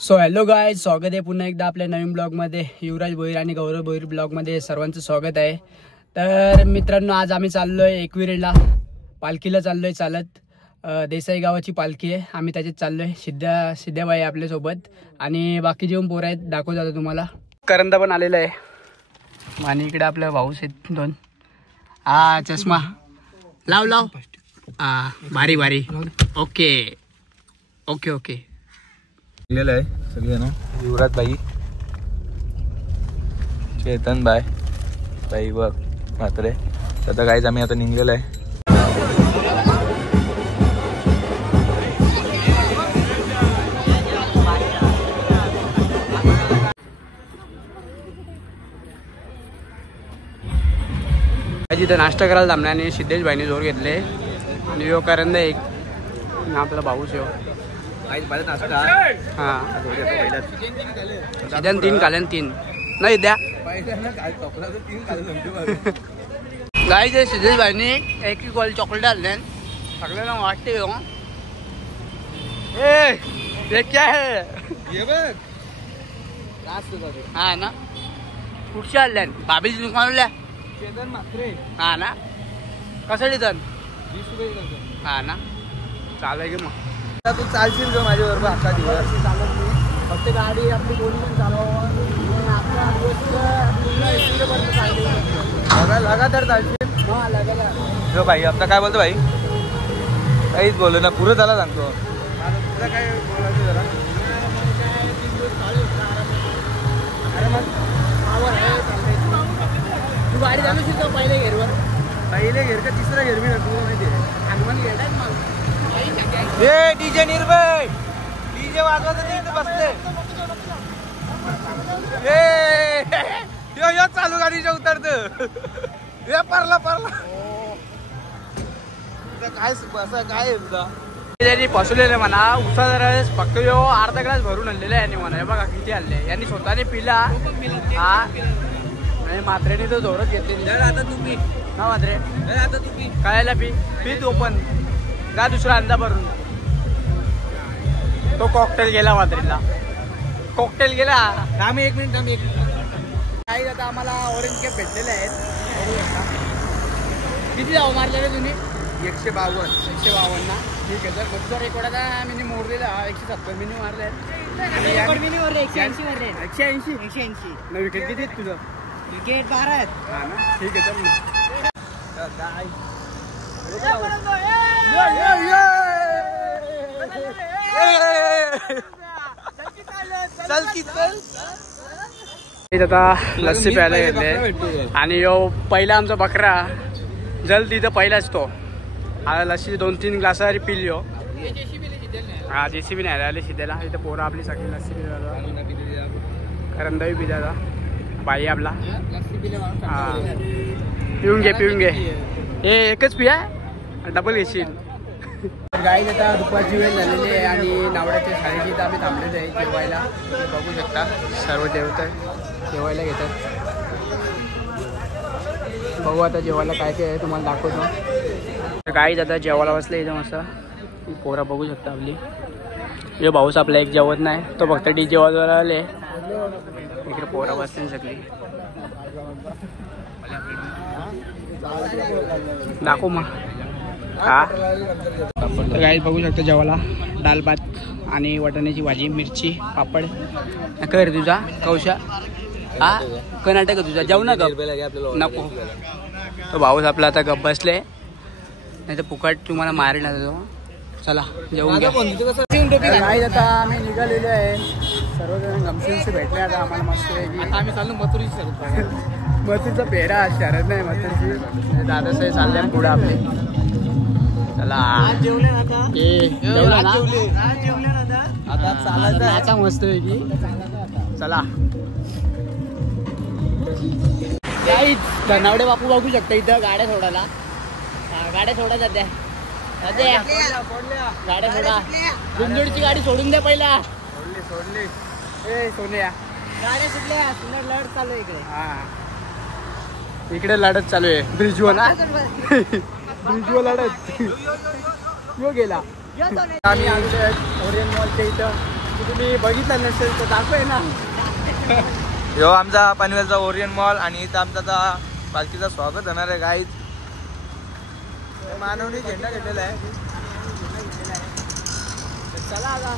So hello गाय, स्वागत आहे पुन्हा एकदा आपल्या नवीन ब्लॉगमध्ये. युवराज भोईर आणि गौरव भोईर ब्लॉगमध्ये सर्वांचं स्वागत आहे. तर मित्रांनो, आज आम्ही चाललो आहे एकविरेला, पालखीला चाललो आहे चालत. देसाई गावाची पालखी आहे, आम्ही त्याच्यात चाललो आहे. सिद्ध्याबाई आपल्यासोबत आणि बाकी जेवण पोरं आहेत, दाखवत जातो तुम्हाला. करंदा पण आलेला आहे आणि इकडे आपल्या भाऊस आहेत दोन. हा चष्मा लाव लाव. हा भारी भारी. ओके ओके ओके निघलेलं आहे सगळे ना. युवराज बाई, चेतन बाई व म्हात्रे. आता काहीच आम्ही आता निघलेलं आहे. तिथं नाश्ता करायला थांबला आणि सिद्धेश भाईने जोर घेतले आणि यो करंदा एक आपला भाऊच यो. हा सिद्धांत 3 खाल्यान 3 नाही द्या गाईचे. सिद्धेश भाईने एक कॉल चॉकलेट आणले सगळ्यांना वाटते. ए क्या है हा ना, कुठच्या आणल्या बाबीची दुकानल्या हा ना. कसं डिझाईन 20 रुपये. हा ना, चालेल की मग. तू चालशील का माझ्याबरोबर अख्खा दिवस? फक्त गाडी आपली कोणी पण चालवा लगातार चालशील. हा लगायला. जो भाई आता काय बोलतो भाई? काहीच बोलू ना, पुरं झाला सांगतो. तुझं काय बोलायचं जरा? अरे मग तू गाडी चालू शकतो पहिले घेरवर. पहिले घेर का तिसरा घेर मी तुला माहिती आहे. हनुमान घेतात मग. ए डीजे निर्भय, डीजे वाजवत तिथे बसले. ए चालू गाडीच्या उतरत हे परला काय असं काय आहे तुझा? त्यांनी फसवलेलं म्हणा. उसाचा रस फक्त यो अर्धा ग्लास भरून आणलेला आहे म्हणा. हे बघा किती आणले यांनी, स्वतःने पिला. हा नाही मात्रेने तो जोरच घेतले. आता तुम्ही हा मात्रे आता तुम्ही कायला पी तू पण का दुसरा अंदा भरून. तो कॉकटेल गेला मात्रेला, कॉकटेल गेला. आम्ही एक मिनिट काही आता आम्हाला ऑरेंज कॅप भेटलेले आहेत. किती जाऊ मारले रे तुम्ही? 152 ना. ठीक आहे सर. बघतो रेकॉर्डाचा मिनी मोडलेला 170 मिनी मारले. 180 न विकेट किती आहेत तुझं? विकेट 12 आहेत. हा ना, ठीक आहे चल मग. आता लस्सी प्यायला घेतले आणि यो पहिला आमचा बकरा जल तिथं पहिलाच तो. आता लस्सी 2-3 ग्लास पिल्यो. हा जेसीबी नाही आले सिद्धेला. इथं पोरं आपली सगळी लस्सी पिला, करंदाही पिला बाई आपला. हा पिऊन घे हे एकच पिया, डबल घेशील. गाईत आता दुपारची वेळ झालेली आहे आणि नावड्याच्या शाळेची इथं आम्ही थांबलेलो आहे जेवायला. बघू शकता सर्व जेवायला घेतात. बघू आता जेवायला काय काय आहे तुम्हाला दाखवतो. गाईत आता जेवायला बसले इथं मस्त. पोरा बघू शकता आपली. हे भाऊस आपला एक जेवत नाही, तो फक्त डीजे वाजवायला आले. इकडे पोरा बसते सगळी. दाखव मग. हा तर गाईत बघू शकता जेवायला दाल भात आणि वाटाण्याची भाजी, मिरची, पापड. कर तुझा कौशा. हा कर्नाटक तुझा जेवू ना गप नको. तो भाऊस आपला आता गप बसले, नाही तर फुकट तुम्हाला मारेल ना तो. चला जेवून घ्या. आता आम्ही निघालेलो आहे. सर्वजण गमशीनशी भेटले आता आम्हाला मस्त. आम्ही चाललो मथुरीचा पेरा शरद नाही मथुरीची. दादासाहेब चालले पुढे आपले. चला आता चालायचं मस्त पैकी. चला धनावडे बापू बघू शकता इथं गाड्या सोडायला. गाड्या सोडा सध्या गाड्या सोडा. गुंजोडची गाडी सोडून द्या पहिला. सोडली ए सोन्या गाड्या सुटल्या. लढत चालू आहे इकडे. हा इकडे लढत चालू आहे ब्रिजवर ना. ब्रिजवर लढत यो गेला. आम्ही आमच्या ओरियन मॉलच्या इथं तुम्ही बघितलं नसेल तर दाखव ना. यो आमचा पनवेलचा ओरियन मॉल आणि इथं आमचा आता पालखीचा स्वागत होणार आहे गाईज. मानवनी झेंडा घेतलेला आहे. चला आता.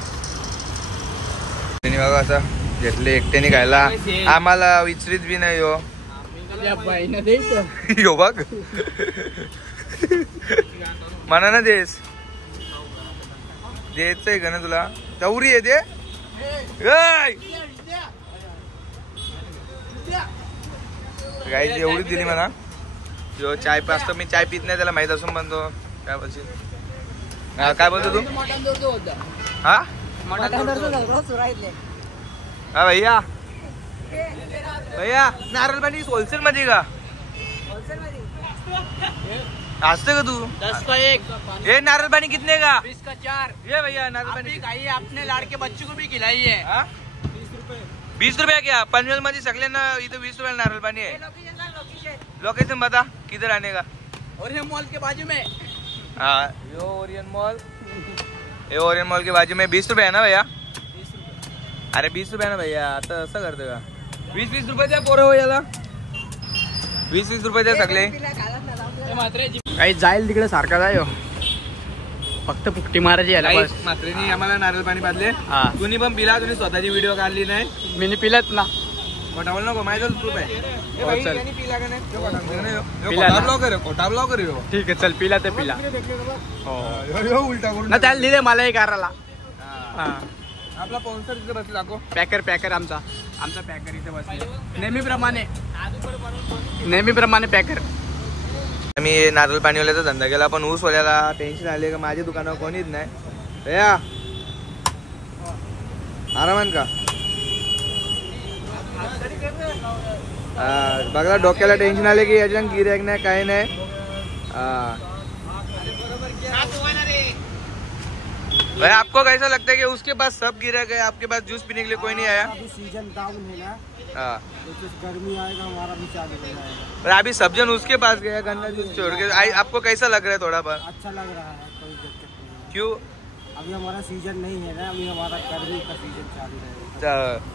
त्यांनी बघा असं घेतले एकट्याने खायला. आम्हाला विचारित बी नाही हो. यो बघ म्हणा ना देस द्यायचंय का ना तुला. चौरी आहे ते. गाईज एवढी दिली मला. जो चाय पाचतो मी चाय पित नाही त्याला माहित असून म्हणतो काय बोलशील. काय बोलतो तू. हा हा भैया भैया नारळ पाणी होलसेल मध्ये का असते का तू. 10 का 1. ये नारळ पाणी कितने का. 20 का 4. ये भैया नारळ पाणी खाइए अपने लाड़के बच्चों को भी खिलाइए. 20 रुपया क्या. पनवेल मध्ये सगळ्यांना इथं 20 रुपया नारळ पाणी आहे. लोकेशन बता किधर आने का. ओरियन मॉल के बाजू में. हाँ यो ओरियन मॉल. ये ओरियन मॉल के बाजू में 20 रुपये है ना भैया. अरे 20 रुपये ना भैया. आता असं करते का. 20 रुपये द्या पोरं हो याला. 20 रुपये द्या सगळे. काही जाईल तिकडे सारखा जाय. फक्त फुकटी मारायची याला बस. मात्रेनी आम्हाला नारळ पाणी पाजले. हा तुम्ही पण पिला. तुम्ही स्वतःची व्हिडिओ काढली नाही. मी पिलत ना. खोटा बोल नको. माझं प्रूफ आहे. चल. पिला का नाही. पिला ना. खोटा ब्लॉगर ठीक आहे चल. पिला तर पिला. उलटा करून ना त्याला दिले मला एक आराला. आपला स्पॉन्सर तिथे बसला दाखव. पॅकर आमचा पॅकर इथे बसले नेहमीप्रमाणे पॅकर. मी नारळ पाणीवाल्याचा धंदा केला पण ऊसवाल्याला टेन्शन आले का माझ्या दुकानावर कोणीच नाही. भैया आरामान का. बघा डोक्याला टेन्शन आले की याच्या गिऱ्हाईक नाही काही नाही. भाई आपको कैसा लगता है कि उसके पास सब गिरा गए आपके पास जूस पीने के लिए कोई नहीं आया. अभी सीजन डाउन है ना. हाँ तो गर्मी आएगा हमारा भी चालू हो जाएगा. पर अभी सब जन उसके पास गया गन्ना जूस छोड़ के. आपको कैसा लग रहा है थोड़ा पर. अच्छा लग रहा है कोई दिक्कत नहीं. क्यों. अभी हमारा सीजन नहीं है ना. अभी हमारा गर्मी का सीजन चालू रहेगा.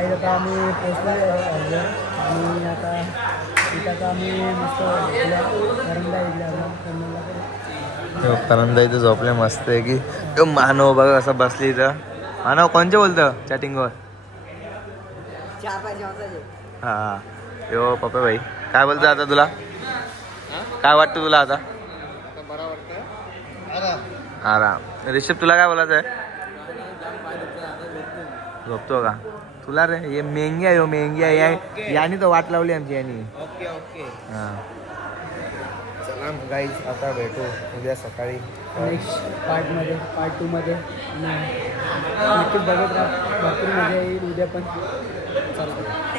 गाईड आता आम्ही पोचलो आणि आता इथं आता आम्ही मस्त करंजा इडल्या करंजा इथे झोपले मस्त आहे की तो मानव बघा असं बसली इथं. मानव कोणचे बोलतं चॅटिंगवर? हा यो पप्पा भाई काय बोलतो आता तुला? काय वाटतं तुला आता? आराम. ऋषभ तुला काय बोलायचं आहे? झोपतो का तुला रे? हे मेंगी आहे, मेंगी आहे. याने तर वाट लावली आमची यानी. Okay okay. हा चला गाईज आता भेटू उद्या सकाळी नेक्स्ट पार्टमध्ये पार्ट 2मध्ये. नक्कीच बघत राहा, भरपूर मजा येईल उद्या पण.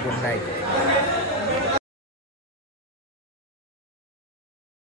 Good night.